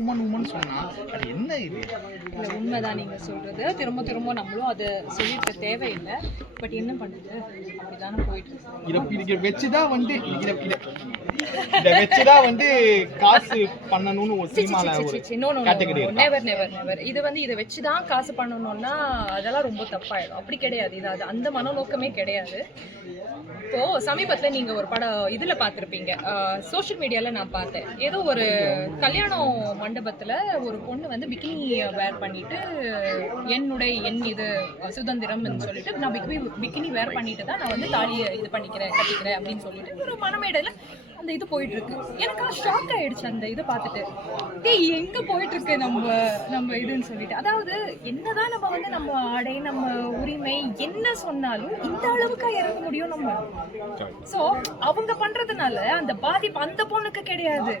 Woman சொன்னா அது என்ன இது? இல்லை உண்மைதான் நீங்கள் சொல்கிறது. திரும்ப திரும்ப நம்மளும் அதை சொல்லிட்டு தேவையில்லை. பட் என்ன பண்ணுது, அப்படிதானே போயிட்டு இருக்கு. இதை வச்சுதான் வந்து இதை வச்சுதான் வந்து காசு பண்ணணும்னு ஒரு சினிமால ஒரு கேட்டகரி இருக்கு. Never never never. இது வந்து இதை வச்சுதான் காசு பண்ணணும்னா அதெல்லாம் ரொம்ப தப்பாயிடும். அப்படி கிடையாது. இது அது அந்த மனநோக்கமே கிடையாது. இப்போ சமீபத்தில் நீங்கள் ஒரு படம் இதில் பார்த்துருப்பீங்க, சோஷியல் மீடியாவில் நான் பார்த்தேன். ஏதோ ஒரு கல்யாண மண்டபத்தில் ஒரு பொண்ணு வந்து பிகினி வேர் பண்ணிட்டு என் இது சுதந்திரம்னு சொல்லிட்டு நான் பிகினி வேர் பண்ணிட்டு தான் நான் வந்து தாலியை இது கட்டிக்கிறேன் அப்படின்னு சொல்லிட்டு ஒரு மனமேடையில் அந்த இது போயிட்டு இருக்கு. எனக்கு ஷாக் ஆயிடுச்சு அந்த இதை பார்த்துட்டு. டேய் எங்க போயிட்டு இருக்கு நம்ம இதுன்னு சொல்லிட்டு. அதாவது என்னதான் நம்ம வந்து நம்ம ஆடை நம்ம உரிமை என்ன சொன்னாலும் இந்த அளவுக்கா இறங்க முடியும் நம்ம. சோ அவங்க பண்றதுனால அந்த பாதிப்பு அந்த பொண்ணுக்கு கிடையாது.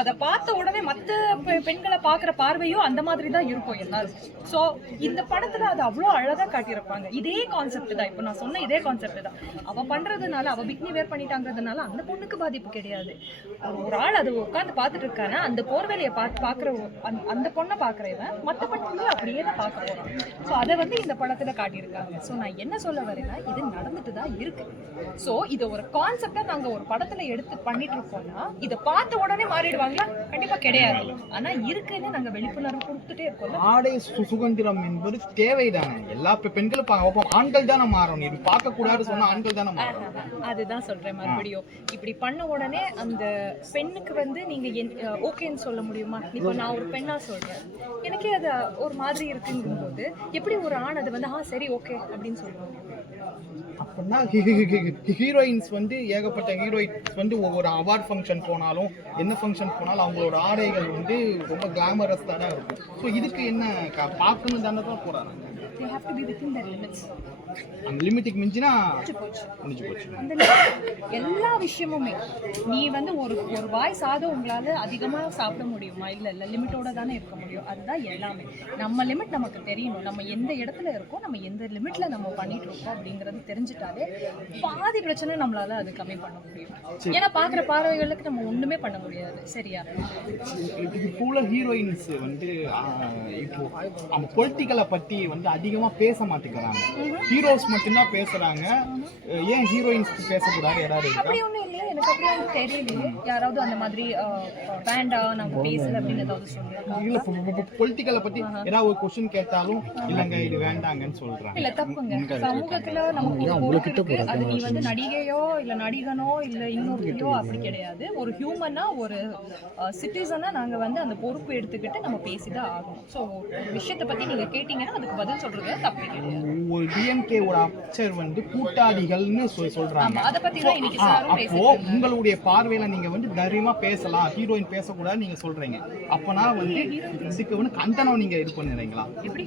அதை பார்த்த உடனே மற்ற பெண்களை பாக்குற பார்வையும் அந்த மாதிரி தான் இருக்கும் எல்லாருக்கும். சோ இந்த படத்துல அது அவ்வளவு அழகா காட்டியிருப்பாங்க. இதே கான்செப்ட் தான், இப்போ நான் சொன்ன இதே கான்செப்ட் தான். அவ பண்றதுனால அவ பிக்னி வேர் பண்ணிட்டாங்க, அந்த பொண்ணுக்கு பாதிப்பு கிடையாது. ஒரு ஆள் அது உட்காந்து பார்த்துட்டு இருக்கானா அந்த போர்வேலையை பாக்குற அந்த பொண்ணை பாக்குறவன் மற்ற படத்துல அப்படியே தான் பார்க்க போறான். ஸோ அதை வந்து இந்த படத்துல காட்டியிருக்காங்க. ஸோ நான் என்ன சொல்ல வரேன்னா இது நடந்துட்டு தான் இருக்கு. ஸோ இதை ஒரு கான்செப்டா நாங்க ஒரு படத்துல எடுத்து பண்ணிட்டு இருக்கோம்னா இதை பார்த்த உடனே மாறிடுவாங்களா? கண்டிப்பா கிடையாது. ஆனா இருக்குன்னு நாங்க விழிப்புணர்வு கொடுத்துட்டே இருக்கோம். ஆடை சுதந்திரம் என்பது தேவைதானே. எல்லா பெண்களும் ஆண்கள் தானே மாறணும். இது பார்க்க கூடாது சொன்னா ஆண்கள் தானே மாறணும். அதுதான் சொல்றேன். மறுபடியும் இப்படி பண்ண உடனே அந்த பெண்ணுக்கு வந்து நீங்க ஓகேன்னு சொல்ல முடியுமா? இப்போ நான் ஒரு பெண்ணா சொல்றேன், எனக்கே அது ஒரு மாதிரி இருக்குங்கும் போது எப்படி ஒரு ஆண் அது வந்து சரி ஓகே அப்படின்னு சொல்லுவாங்க? அப்படின்னா ஹீரோயின்ஸ் வந்து ஏகப்பட்ட ஹீரோயின்ஸ் வந்து ஒவ்வொரு அவார்ட் ஃபங்க்ஷன் போனாலும் என்ன ஃபங்க்ஷன் போனாலும் அவங்களோட ஆடைகள் வந்து ரொம்ப கிளாமரஸ் தானே இருக்கும். ஸோ இதுக்கு என்ன பார்க்கணும் தானே தான் போறாங்க. They have to be within their limits. அந்த லிமிட்டுக்கு மிஞ்சினா முடிஞ்சு போச்சு. அந்த எல்லா விஷயமுமே நீ வந்து ஒரு வாய் சாதம் உங்களால அதிகமா சாப்பிட முடியுமா? இல்ல லிமிட்டோட தானே இருக்க முடியும். அதுதான் எல்லாமே. நம்ம லிமிட் நமக்கு தெரியணும். நம்ம எந்த இடத்துல இருக்கோம், நம்ம எந்த லிமிட்ல நம்ம பண்ணிட்டு இருக்கோம் அப்படிங்கறது தெரிஞ்சுட்டாலே பாதி பிரச்சனை நம்மளால அது கம்மி பண்ண முடியும். ஏன்னா பாக்குற பார்வைகளுக்கு நம்ம ஒண்ணுமே பண்ண முடியாது. சரியா? இப்போ உள்ள ஹீரோயின்ஸ் வந்து இப்போ அவங்க பொலிட்டிக்கலை பத்தி வந்து அதிகமா பேச மாட்டேங்கிறாங்க. ஹீரோஸ் மட்டும்தான் பேசுறாங்க. ஏன் ஹீரோயின்ஸ் பேசக்கூடாது? யாராவது அப்படி ஒண்ணும் இல்லையா? எனக்கு அப்படி ஒன்றும் தெரியலையே. யாராவது அந்த மாதிரி வேண்டா நாங்க பேசல அப்படின்னு ஏதாவது சொல்றாங்க? இல்ல பொலிட்டிக்கலை பத்தி ஏதாவது ஒரு கொஸ்டின் கேட்டாலும் இல்லங்க இது வேண்டாங்கன்னு சொல்றாங்க. இல்ல தப்புங்க. சமூகத்துல நமக்கு இருக்கு. அது நீ வந்து நடிகையோ இல்ல நடிகனோ இல்ல இன்னொருத்தையோ அப்படி கிடையாது. ஒரு ஹியூமனா ஒரு சிட்டிசனா நாங்க வந்து அந்த பொறுப்பு எடுத்துக்கிட்டு நம்ம பேசிதான் ஆகணும். ஸோ ஒரு விஷயத்தை பத்தி நீங்க கேட்டீங்கன்னா அதுக்கு பதில் சொல்றது தப்பு கிடையாது. ஒரு டிஎம்கே ஒரு அப்சர் வந்து கூட்டாளிகள்னு சொல்றாங்க. அத பத்தி தான் இன்னைக்கு சாரும் அப்போ உங்களுடைய பார்வையில நீங்க வந்து தைரியமா பேசலாம், ஹீரோயின் பேசக்கூடாது நீங்க சொல்றீங்க. அப்பனா வந்து இதுக்கு வந்து கண்டனம் நீங்க இது பண்ணுறீங்களா? எப்படி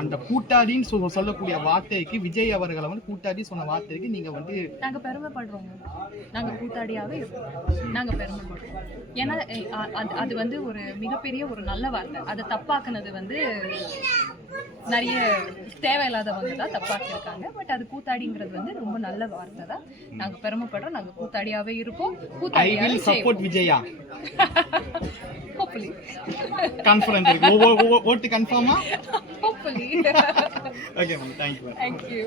அந்த கூட்டாளின்னு சொல்லக்கூடிய வார்த்தைக்கு விஜய் அவர்களை வந்து கூட்டாளி சொன்ன வார்த்தைக்கு நீங்க வந்து நாங்க பெருமைப்படுறோம். நாங்க கூட்டாளியாவே இருக்கோம். நாங்க பெருமைப்படுறோம். ஏன்னா அது வந்து ஒரு மிகப்பெரிய ஒரு நல்ல வார்த்தை. அதை தப்பாக்குனது வந்து நிறைய தேவையில்லாதவங்க தான் தப்பாக்கியிருக்காங்க. பட் அது கூத்தாடிங்கிறது வந்து ரொம்ப நல்ல வார்த்தை தான். நாங்க பெருமைப்படுறோம். நாங்க கூத்தாடியாவே இருப்போம். கூத்தாடியாவே சப்போர்ட் விஜயா. ஹோப்ஃபுல்லி கான்ஃபிடன்ட் இருக்கு. ஓட்டு கன்ஃபார்மா? Hopefully. Okay ma'am, thank you.